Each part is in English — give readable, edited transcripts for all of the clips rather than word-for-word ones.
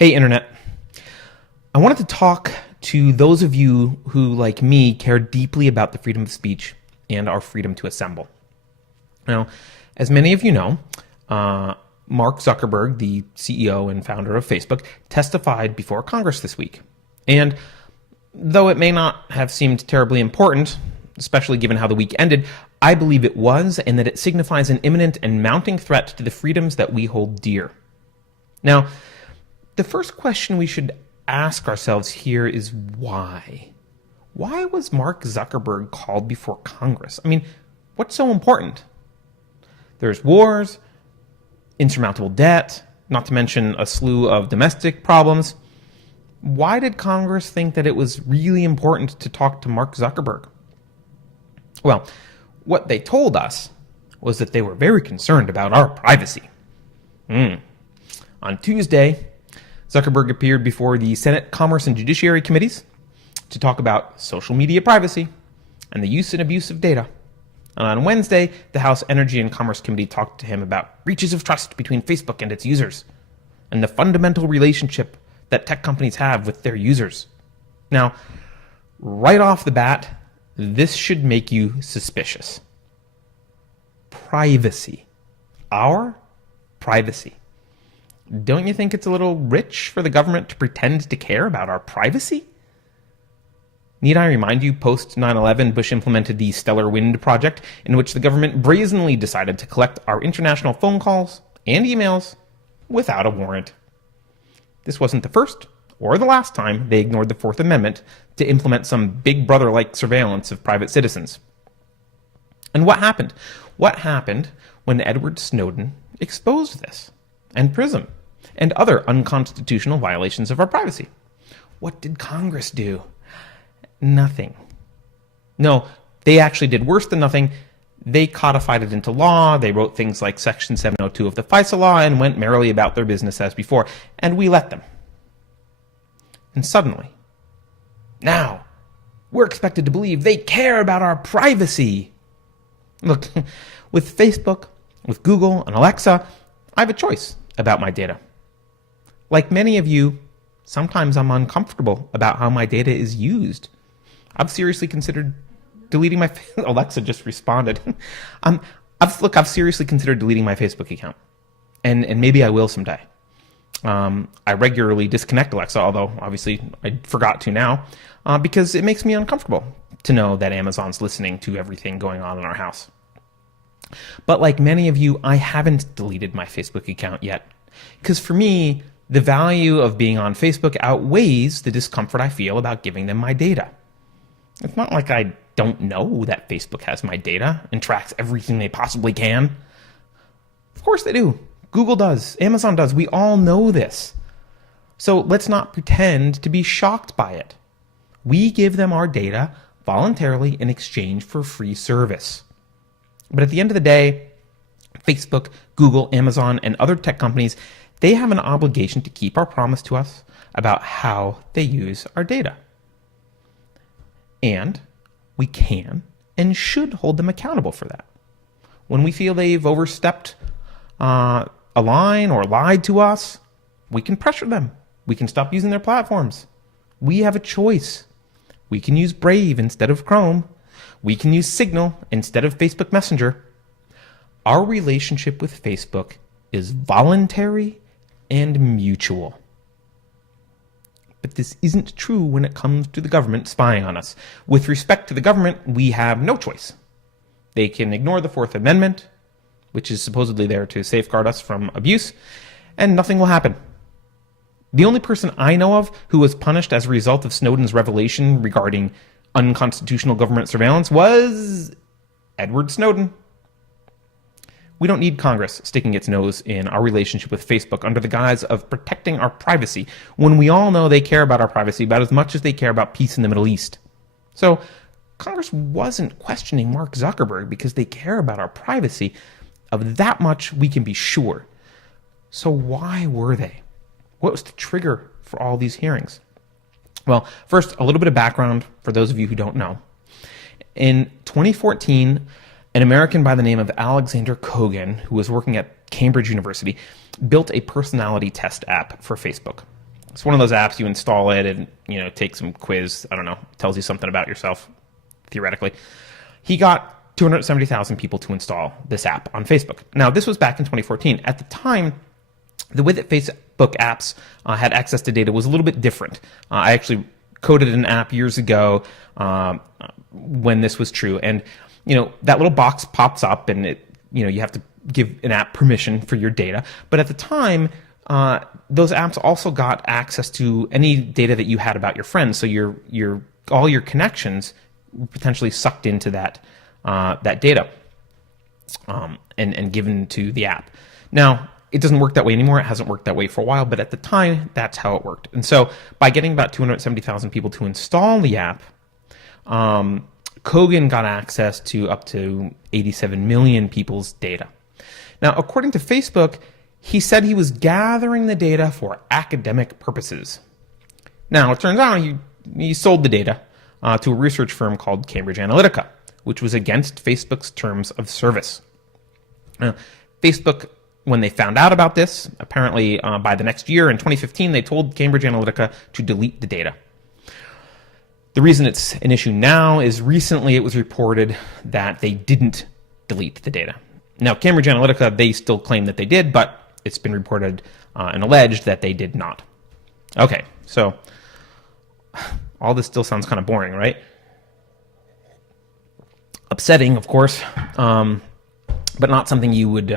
Hey, Internet. I wanted to talk to those of you who, like me, care deeply about the freedom of speech and our freedom to assemble. Now, as many of you know, Mark Zuckerberg, the CEO and founder of Facebook, testified before Congress this week. And though it may not have seemed terribly important, especially given how the week ended, I believe it was, and that it signifies an imminent and mounting threat to the freedoms that we hold dear. Now, the first question we should ask ourselves here is why? Why was Mark Zuckerberg called before Congress? I mean, what's so important? There's wars, insurmountable debt, not to mention a slew of domestic problems. Why did Congress think that it was really important to talk to Mark Zuckerberg? Well, what they told us was that they were very concerned about our privacy. On Tuesday, Zuckerberg appeared before the Senate Commerce and Judiciary Committees to talk about social media privacy and the use and abuse of data. And on Wednesday, the House Energy and Commerce Committee talked to him about breaches of trust between Facebook and its users and the fundamental relationship that tech companies have with their users. Now, right off the bat, this should make you suspicious. Privacy. Our privacy. Don't you think it's a little rich for the government to pretend to care about our privacy? Need I remind you, post 9/11, Bush implemented the Stellar Wind project, in which the government brazenly decided to collect our international phone calls and emails without a warrant. This wasn't the first or the last time they ignored the Fourth Amendment to implement some big brother-like surveillance of private citizens. And what happened? What happened when Edward Snowden exposed this? And PRISM? And other unconstitutional violations of our privacy? What did Congress do? Nothing. No, they actually did worse than nothing. They codified it into law, they wrote things like Section 702 of the FISA law, and went merrily about their business as before. And we let them. And suddenly, now, we're expected to believe they care about our privacy. Look, with Facebook, with Google, and Alexa, I have a choice about my data. Like many of you, sometimes I'm uncomfortable about how my data is used. I've seriously considered deleting my... Alexa just responded. I've seriously considered deleting my Facebook account. And maybe I will someday. I regularly disconnect Alexa, although obviously I forgot to now, because it makes me uncomfortable to know that Amazon's listening to everything going on in our house. But like many of you, I haven't deleted my Facebook account yet. Because for me, the value of being on Facebook outweighs the discomfort I feel about giving them my data. It's not like I don't know that Facebook has my data and tracks everything they possibly can. Of course they do. Google does. Amazon does. We all know this. So let's not pretend to be shocked by it. We give them our data voluntarily in exchange for free service. But at the end of the day, Facebook, Google, Amazon, and other tech companies, they have an obligation to keep our promise to us about how they use our data. And we can and should hold them accountable for that. When we feel they've overstepped a line or lied to us, we can pressure them. We can stop using their platforms. We have a choice. We can use Brave instead of Chrome. We can use Signal instead of Facebook Messenger. Our relationship with Facebook is voluntary and mutual. But this isn't true when it comes to the government spying on us. With respect to the government, we have no choice. They can ignore the Fourth Amendment, which is supposedly there to safeguard us from abuse, and nothing will happen. The only person I know of who was punished as a result of Snowden's revelation regarding unconstitutional government surveillance was Edward Snowden. We don't need Congress sticking its nose in our relationship with Facebook under the guise of protecting our privacy, when we all know they care about our privacy about as much as they care about peace in the Middle East. So Congress wasn't questioning Mark Zuckerberg because they care about our privacy. Of that much we can be sure. So why were they? What was the trigger for all these hearings? Well, first, a little bit of background for those of you who don't know. In 2014, an American by the name of Alexander Kogan, who was working at Cambridge University, built a personality test app for Facebook. It's one of those apps, you install it and, take some quiz, I don't know, tells you something about yourself, theoretically. He got 270,000 people to install this app on Facebook. Now, this was back in 2014. At the time, the way that Facebook apps had access to data was a little bit different. I actually coded an app years ago when this was true. And, that little box pops up and you have to give an app permission for your data. But at the time, those apps also got access to any data that you had about your friends. So all your connections potentially sucked into that data and given to the app. Now, it doesn't work that way anymore. It hasn't worked that way for a while, but at the time, that's how it worked. And so by getting about 270,000 people to install the app, Kogan got access to up to 87 million people's data. Now, according to Facebook, he said he was gathering the data for academic purposes. Now, it turns out he sold the data to a research firm called Cambridge Analytica, which was against Facebook's terms of service. Now, Facebook, when they found out about this, apparently by the next year, in 2015, they told Cambridge Analytica to delete the data. The reason it's an issue now is recently it was reported that they didn't delete the data. Now, Cambridge Analytica, they still claim that they did, but it's been reported and alleged that they did not. Okay, so all this still sounds kind of boring, right? Upsetting, of course, but not something you'd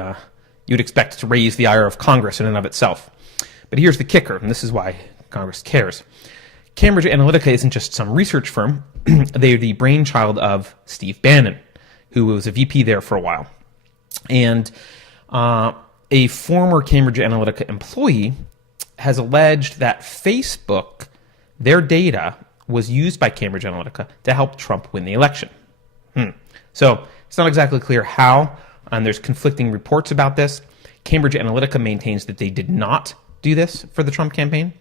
expect to raise the ire of Congress in and of itself. But here's the kicker, and this is why Congress cares. Cambridge Analytica isn't just some research firm. They're the brainchild of Steve Bannon, who was a VP there for a while. And a former Cambridge Analytica employee has alleged that Facebook, their data, was used by Cambridge Analytica to help Trump win the election. So it's not exactly clear how, and there's conflicting reports about this. Cambridge Analytica maintains that they did not do this for the Trump campaign.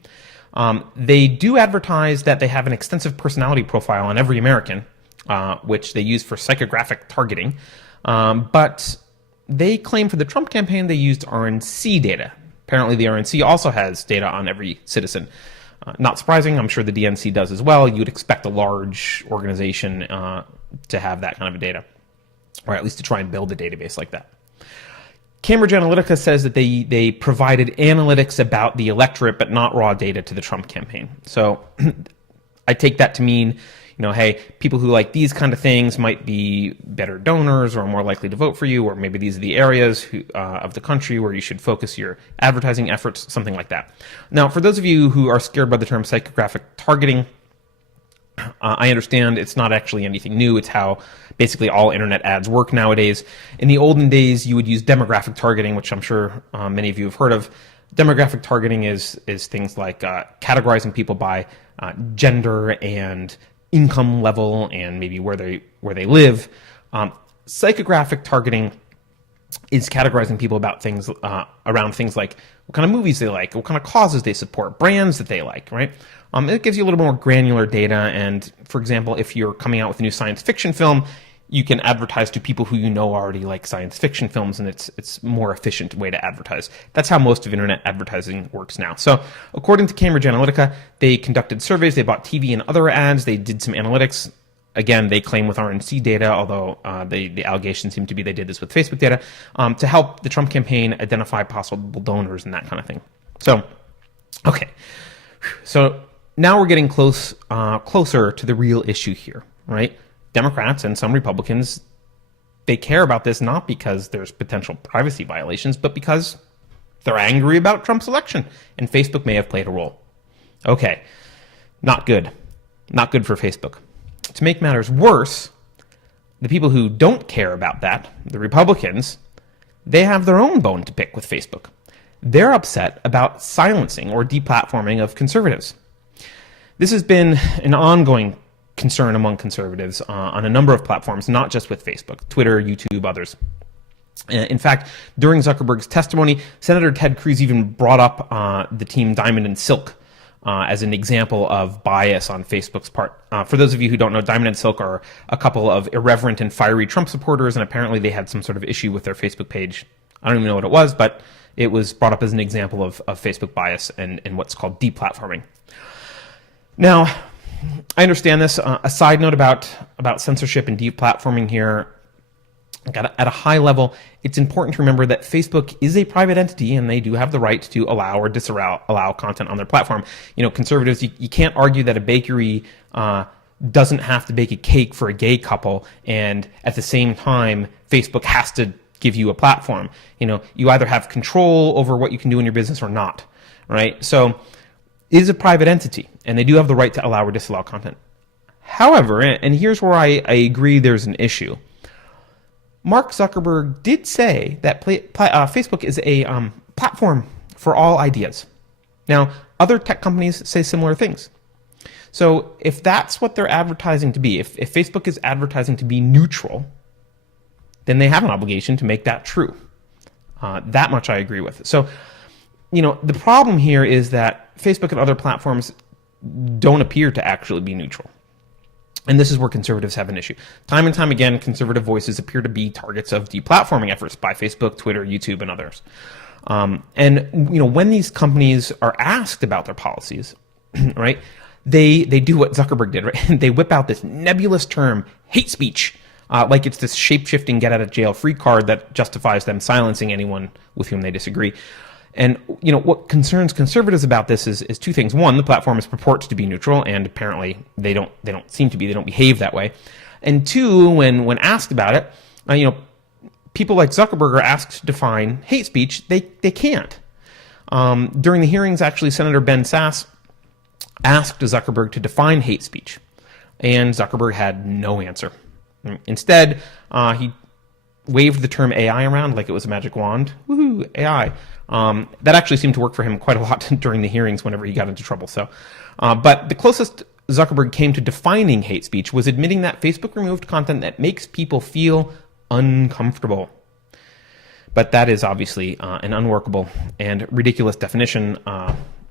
They do advertise that they have an extensive personality profile on every American, which they use for psychographic targeting. But they claim for the Trump campaign they used RNC data. Apparently the RNC also has data on every citizen. Not surprising, I'm sure the DNC does as well. You would expect a large organization to have that kind of data, or at least to try and build a database like that. Cambridge Analytica says that they provided analytics about the electorate, but not raw data to the Trump campaign. So I take that to mean, hey, people who like these kind of things might be better donors or more likely to vote for you, or maybe these are the areas of the country where you should focus your advertising efforts, something like that. Now, for those of you who are scared by the term psychographic targeting, I understand it's not actually anything new. It's how basically all internet ads work nowadays. In the olden days, you would use demographic targeting, which I'm sure many of you have heard of. Demographic targeting is things like categorizing people by gender and income level and maybe where they live. Psychographic targeting is categorizing people about things around things like what kind of movies they like, what kind of causes they support, brands that they like, right? It gives you a little more granular data. And for example, if you're coming out with a new science fiction film, you can advertise to people who already like science fiction films, and it's a more efficient way to advertise. That's how most of internet advertising works now. So according to Cambridge Analytica, they conducted surveys, they bought TV and other ads, they did some analytics. Again, they claim with RNC data, although the allegations seem to be they did this with Facebook data, to help the Trump campaign identify possible donors and that kind of thing. So, okay. So now we're getting closer to the real issue here, right? Democrats and some Republicans, they care about this not because there's potential privacy violations, but because they're angry about Trump's election, and Facebook may have played a role. Okay, not good. Not good for Facebook. To make matters worse, the people who don't care about that, the Republicans, they have their own bone to pick with Facebook. They're upset about silencing or deplatforming of conservatives. This has been an ongoing concern among conservatives on a number of platforms, not just with Facebook, Twitter, YouTube, others. In fact, during Zuckerberg's testimony, Senator Ted Cruz even brought up the team Diamond and Silk as an example of bias on Facebook's part. For those of you who don't know, Diamond and Silk are a couple of irreverent and fiery Trump supporters, and apparently they had some sort of issue with their Facebook page. I don't even know what it was, but it was brought up as an example of Facebook bias and what's called deplatforming. Now, I understand this. A side note about censorship and deplatforming here. At a high level, it's important to remember that Facebook is a private entity and they do have the right to allow or disallow content on their platform. Conservatives, you can't argue that a bakery doesn't have to bake a cake for a gay couple, and at the same time, Facebook has to give you a platform. You either have control over what you can do in your business or not, right? So it is a private entity, and they do have the right to allow or disallow content. However, and here's where I agree there's an issue. Mark Zuckerberg did say that Facebook is a platform for all ideas. Now, other tech companies say similar things. So if that's what they're advertising to be, if Facebook is advertising to be neutral, then they have an obligation to make that true. That much I agree with. So, the problem here is that Facebook and other platforms don't appear to actually be neutral. And this is where conservatives have an issue. Time and time again, conservative voices appear to be targets of deplatforming efforts by Facebook, Twitter, YouTube, and others. When these companies are asked about their policies, right, they do what Zuckerberg did, right? They whip out this nebulous term, hate speech, like it's this shape-shifting get-out-of-jail-free card that justifies them silencing anyone with whom they disagree. And, what concerns conservatives about this is two things. One, the platform is purports to be neutral, and apparently they don't seem to be. They don't behave that way. And two, when asked about it, people like Zuckerberg are asked to define hate speech. They can't. During the hearings, actually, Senator Ben Sasse asked Zuckerberg to define hate speech, and Zuckerberg had no answer. Instead, he waved the term AI around like it was a magic wand. Woohoo, AI. That actually seemed to work for him quite a lot during the hearings whenever he got into trouble. But the closest Zuckerberg came to defining hate speech was admitting that Facebook removed content that makes people feel uncomfortable. But that is obviously an unworkable and ridiculous definition.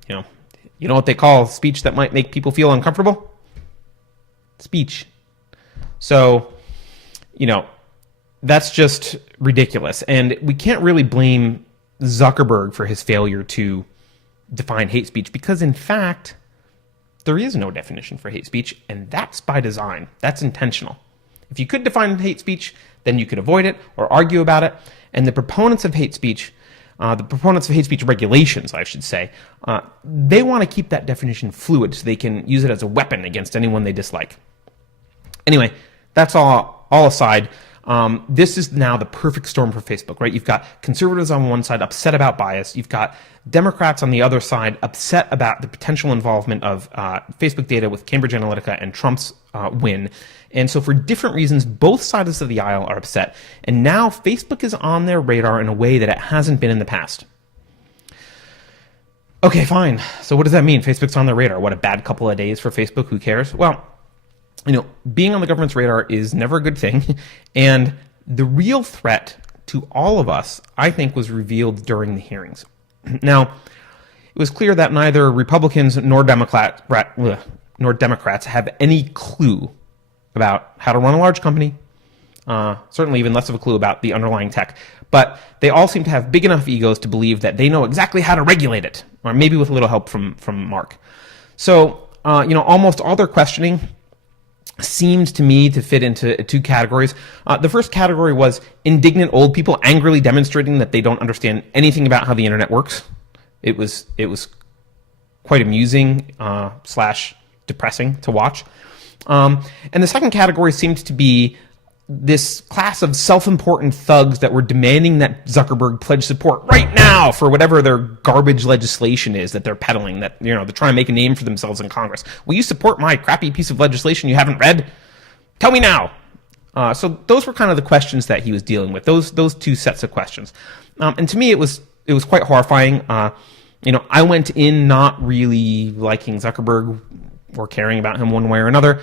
You know what they call speech that might make people feel uncomfortable? Speech. So, that's just ridiculous. And we can't really blame Zuckerberg for his failure to define hate speech because, in fact, there is no definition for hate speech, and that's by design. That's intentional. If you could define hate speech, then you could avoid it or argue about it. And the proponents of hate speech regulations, I should say, they want to keep that definition fluid so they can use it as a weapon against anyone they dislike. Anyway, that's all aside. This is now the perfect storm for Facebook, right? You've got conservatives on one side upset about bias. You've got Democrats on the other side upset about the potential involvement of Facebook data with Cambridge Analytica and Trump's win. And so for different reasons, both sides of the aisle are upset. And now Facebook is on their radar in a way that it hasn't been in the past. Okay, fine. So what does that mean? Facebook's on their radar. What, a bad couple of days for Facebook? Who cares? Well, being on the government's radar is never a good thing. And the real threat to all of us, I think, was revealed during the hearings. Now, it was clear that neither Republicans nor Democrats have any clue about how to run a large company, certainly even less of a clue about the underlying tech. But they all seem to have big enough egos to believe that they know exactly how to regulate it, or maybe with a little help from Mark. So, almost all their questioning seemed to me to fit into two categories. The first category was indignant old people angrily demonstrating that they don't understand anything about how the internet works. It was quite amusing / depressing to watch. And the second category seemed to be this class of self-important thugs that were demanding that Zuckerberg pledge support right now for whatever their garbage legislation is that they're peddling, that, they're trying to make a name for themselves in Congress. Will you support my crappy piece of legislation you haven't read? Tell me now. So those were kind of the questions that he was dealing with, those two sets of questions. And to me, it was quite horrifying. I went in not really liking Zuckerberg or caring about him one way or another.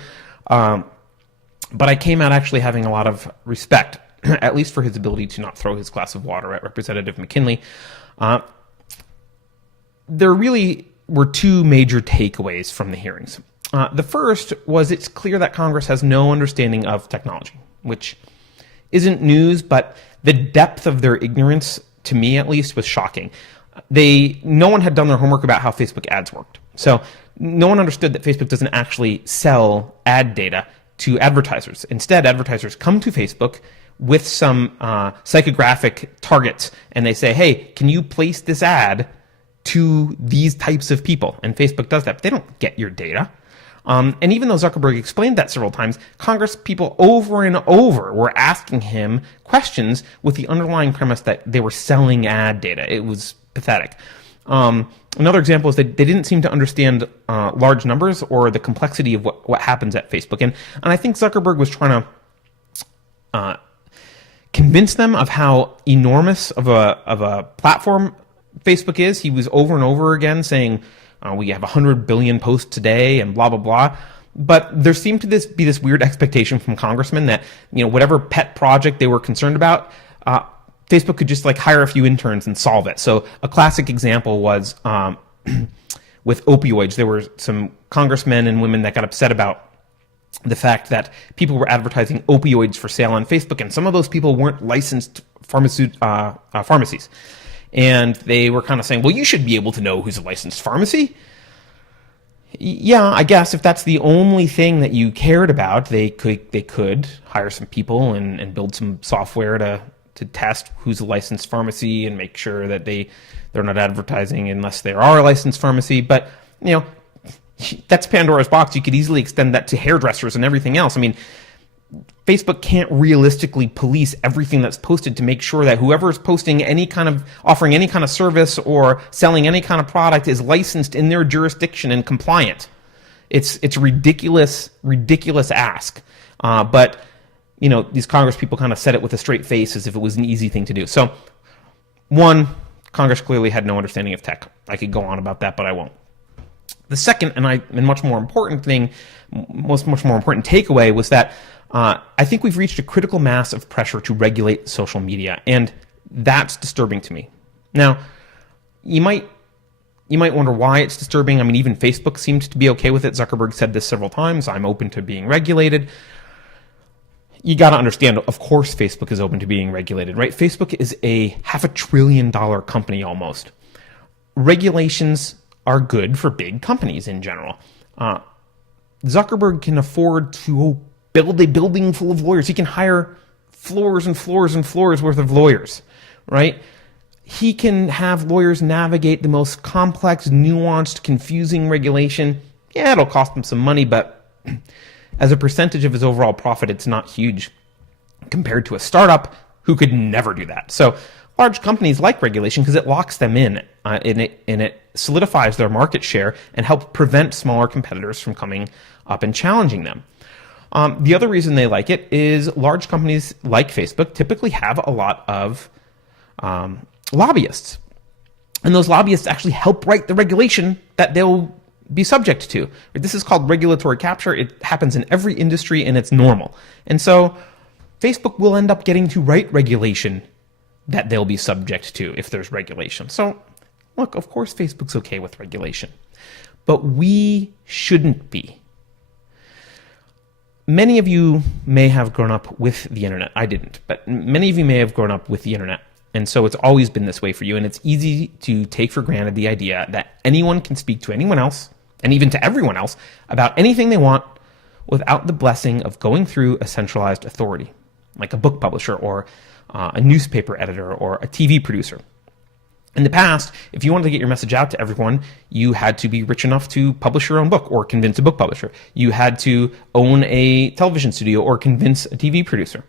But I came out actually having a lot of respect, at least for his ability to not throw his glass of water at Representative McKinley. There really were two major takeaways from the hearings. The first was it's clear that Congress has no understanding of technology, which isn't news, but the depth of their ignorance to me at least, was shocking. No one had done their homework about how Facebook ads worked. So no one understood that Facebook doesn't actually sell ad data to advertisers. Instead, advertisers come to Facebook with some psychographic targets, and they say, hey, can you place this ad to these types of people? And Facebook does that, but they don't get your data. And even though Zuckerberg explained that several times, Congress people over and over were asking him questions with the underlying premise that they were selling ad data. It was pathetic. Another example is that they didn't seem to understand large numbers or the complexity of what happens at Facebook. And I think Zuckerberg was trying to convince them of how enormous of a platform Facebook is. He was over and over again saying, we have 100 billion posts today and blah, blah, blah. But there seemed to be this weird expectation from congressmen that, whatever pet project they were concerned about, Facebook could just hire a few interns and solve it. So a classic example was with opioids. There were some congressmen and women that got upset about the fact that people were advertising opioids for sale on Facebook, and some of those people weren't licensed pharmacies. And they were kind of saying, well, you should be able to know who's a licensed pharmacy. Yeah, I guess if that's the only thing that you cared about, they could hire some people and build some software to test who's a licensed pharmacy and make sure that they're not advertising unless they are a licensed pharmacy. But, that's Pandora's box. You could easily extend that to hairdressers and everything else. I mean, Facebook can't realistically police everything that's posted to make sure that whoever is posting offering any kind of service or selling any kind of product is licensed in their jurisdiction and compliant. It's a ridiculous ask. But these Congress people kind of said it with a straight face as if it was an easy thing to do. So, one, Congress clearly had no understanding of tech. I could go on about that, but I won't. The second and much more important takeaway was that I think we've reached a critical mass of pressure to regulate social media, and that's disturbing to me. Now, you might wonder why it's disturbing. I mean, even Facebook seemed to be okay with it. Zuckerberg said this several times, I'm open to being regulated. You got to understand, of course, Facebook is open to being regulated, right? Facebook is a $500 billion company almost. Regulations are good for big companies in general. Zuckerberg can afford to build a building full of lawyers. He can hire floors and floors and floors worth of lawyers, right? He can have lawyers navigate the most complex, nuanced, confusing regulation. Yeah, it'll cost him some money, but as a percentage of his overall profit, it's not huge compared to a startup who could never do that. So large companies like regulation because it locks them in, and it solidifies their market share and helps prevent smaller competitors from coming up and challenging them. The other reason they like it is large companies like Facebook typically have a lot of lobbyists. And those lobbyists actually help write the regulation that they'll be subject to. This is called regulatory capture. It happens in every industry, and it's normal. And so Facebook will end up getting to write regulation that they'll be subject to if there's regulation. So, look, of course Facebook's okay with regulation. But we shouldn't be. Many of you may have grown up with the internet. I didn't, but many of you may have grown up with the internet. And so it's always been this way for you. And it's easy to take for granted the idea that anyone can speak to anyone else, and even to everyone else, about anything they want without the blessing of going through a centralized authority, like a book publisher or a newspaper editor or a TV producer. In the past, if you wanted to get your message out to everyone, you had to be rich enough to publish your own book or convince a book publisher. You had to own a television studio or convince a TV producer.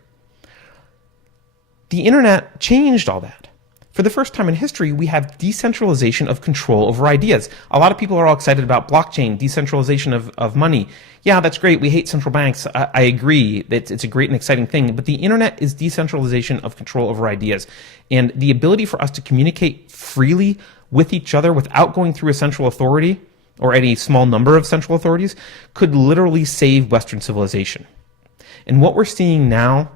The internet changed all that. For the first time in history, we have decentralization of control over ideas. A lot of people are all excited about blockchain, decentralization of money. Yeah, that's great. We hate central banks. I agree that it's a great and exciting thing. But the internet is decentralization of control over ideas. And the ability for us to communicate freely with each other without going through a central authority or any small number of central authorities could literally save Western civilization. And what we're seeing now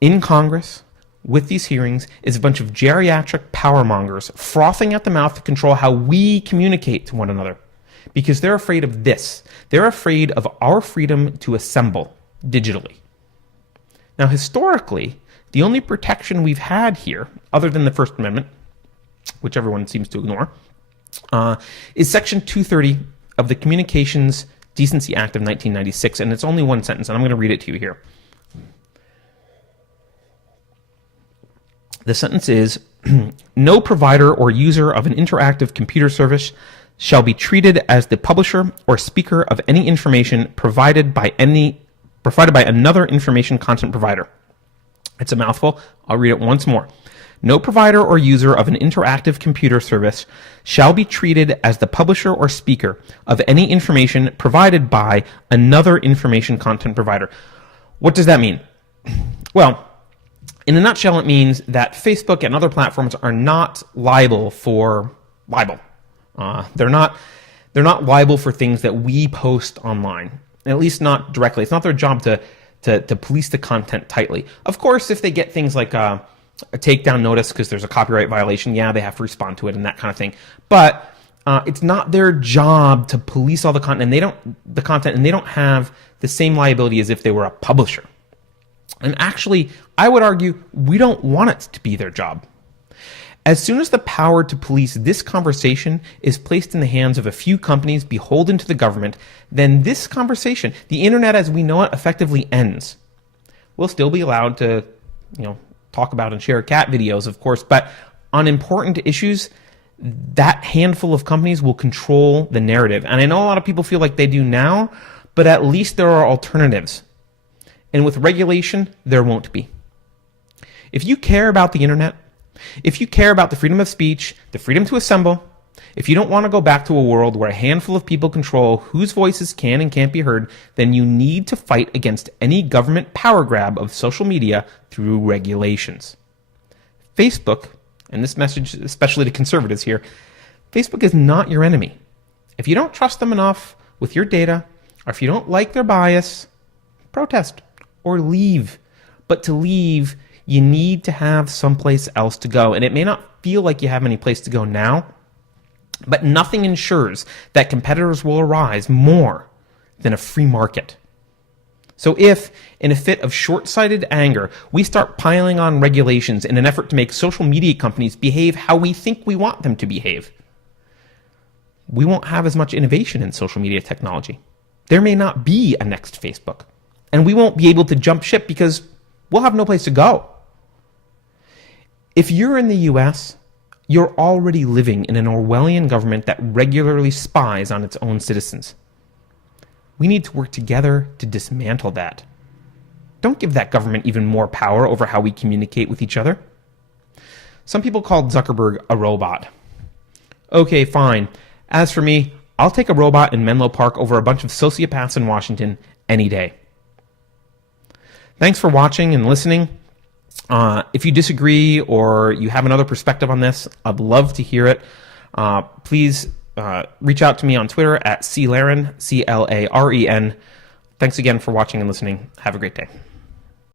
in Congress with these hearings is a bunch of geriatric power mongers frothing at the mouth to control how we communicate to one another. Because they're afraid of this. They're afraid of our freedom to assemble digitally. Now, historically, The only protection we've had here, other than the First Amendment, which everyone seems to ignore, is Section 230 of the Communications Decency Act of 1996, and it's only one sentence, and I'm going to read it to you here. The sentence is, no provider or user of an interactive computer service shall be treated as the publisher or speaker of any information provided by another information content provider. It's a mouthful. I'll read it once more. No provider or user of an interactive computer service shall be treated as the publisher or speaker of any information provided by another information content provider. What does that mean? Well, in a nutshell, it means that Facebook and other platforms are not liable for libel. They're not liable for things that we post online, at least not directly. It's not their job to police the content tightly. Of course, if they get things like a takedown notice because there's a copyright violation, yeah, they have to respond to it and that kind of thing. But it's not their job to police all the content, and they don't have the same liability as if they were a publisher. And actually, I would argue we don't want it to be their job. As soon as the power to police this conversation is placed in the hands of a few companies beholden to the government, then this conversation, the internet as we know it, effectively ends. We'll still be allowed to, talk about and share cat videos, of course, but on important issues, that handful of companies will control the narrative. And I know a lot of people feel like they do now, but at least there are alternatives. And with regulation, there won't be. If you care about the internet, if you care about the freedom of speech, the freedom to assemble, if you don't want to go back to a world where a handful of people control whose voices can and can't be heard, then you need to fight against any government power grab of social media through regulations. Facebook, and this message especially to conservatives here, Facebook is not your enemy. If you don't trust them enough with your data, or if you don't like their bias, protest or leave. But to leave, you need to have someplace else to go. And it may not feel like you have any place to go now, but nothing ensures that competitors will arise more than a free market. So if, in a fit of short-sighted anger, we start piling on regulations in an effort to make social media companies behave how we think we want them to behave, we won't have as much innovation in social media technology. There may not be a next Facebook, and we won't be able to jump ship because we'll have no place to go. If you're in the US, you're already living in an Orwellian government that regularly spies on its own citizens. We need to work together to dismantle that. Don't give that government even more power over how we communicate with each other. Some people called Zuckerberg a robot. Okay, fine. As for me, I'll take a robot in Menlo Park over a bunch of sociopaths in Washington any day. Thanks for watching and listening. If you disagree or you have another perspective on this, I'd love to hear it. Please reach out to me on Twitter at CLaren, C-L-A-R-E-N. Thanks again for watching and listening. Have a great day.